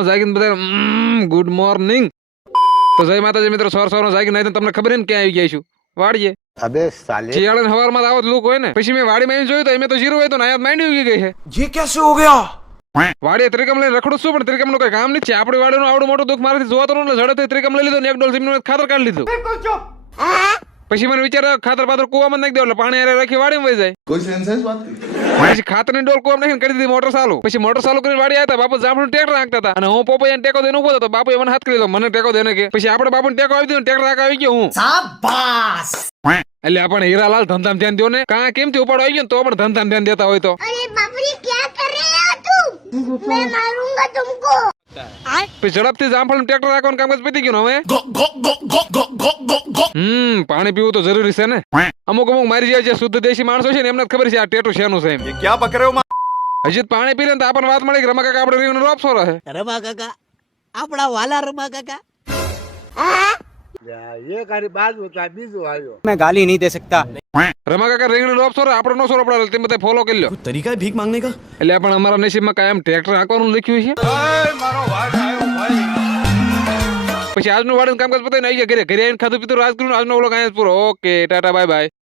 સવારમાં જાગીને બધા ગુડ મોર્નિંગ. તો જય માતાજી મિત્રો સવાર સવારમાં જાગીને નહીં તમને ખબર ને ક્યાં આવી ગયા છું. વાડીએ. અબે સાલે. શિયાળે હવારમાં આવત લુક હોય ને. પછી મેં વાડી વાડીમાં જોયું તો એમે તો જીરું હોય તો નાયાત માંડી ઉગી ગઈ છે. જે કેસે હો? ગયા વાડીએ ત્રિકમ લઈને રખડું છું પણ ત્રિકમનું કઈ કામ નથી. વાડી નું આવડું મોટું દુઃખ મારાથી જોવાતું ને ઝડપથી ત્રિકમ લઈ લીધો ને એક ડોલ જમીન ખાતર કાઢી લીધું. પછી મને વિચાર ખાતર પાતર કુવામાં નાખી દો એટલે પાણી હારે રાખી વાડીમાં વહી જાય. કોઈ સેન્સેસ વાત પછી ખાતરની ડોલ કુવામાં નાખીને કરી દીધી મોટર ચાલુ. પછી મોટર ચાલુ કરીને વાડી આવ્યા બાપુ જામણું ટેકર નાખતા હતા અને હું પોપૈયા એને ટેકો દઈને ઊભો હતો બાપુ મને હાથ કરી દો મને ટેકો દેને કે પછી આપણે બાપુ ટેકો આવી દીધો ટેકર રાખ આવી ગયો હું. એટલે આપણે હીરાલાલ ધંધામ ધ્યાન દો ને. કાં કેમ થી ઉપાડો આવી ગયો તો પણ ધંધામ ધ્યાન દેતા હોય તો. અરે બાપ રે ક્યાં કર રહ્યા તું મેં મારૂંગા તુમકો પછી ઝડપથી જામફળ ટેક્ટર રાખવાનું કામકાજ પતી ગયું હવે? પાણી પીવું તો જરૂરી છે ને અમુક અમુક મારી જેવા જે શુદ્ધ દેશી માણસો છે ને એમને જ ખબર છે આ ટેટુ શેનું છે એમ ये क्या बक रहे हो હજી તો પાણી પી લે ને તો આપણને વાત મળી કે રમા કાકા આપણે રીંગણ રોપ છો રહે રમા કાકા આપણા વાલા રમા કાકા ये कारी बात बता बीजू आयो मैं गाली नहीं दे सकता રમા કાકા રીંગણ રોપ છો આપણે નો સોરો પડે તેમ બધા ફોલો કરી લો तरीका है भीख मांगने का એટલે પણ અમારા નસીબમાં કાયમ ટ્રેક્ટર હાંકવાનું લખ્યું છે પછી આજનું વાળું કામકાજ પતાવીને આવી ગયા ઘરે. ઘરે આવીને ખાધું પીધું, રાજ કર્યું આજનો ઓલો કાંઈ પૂરો. Okay tata bye bye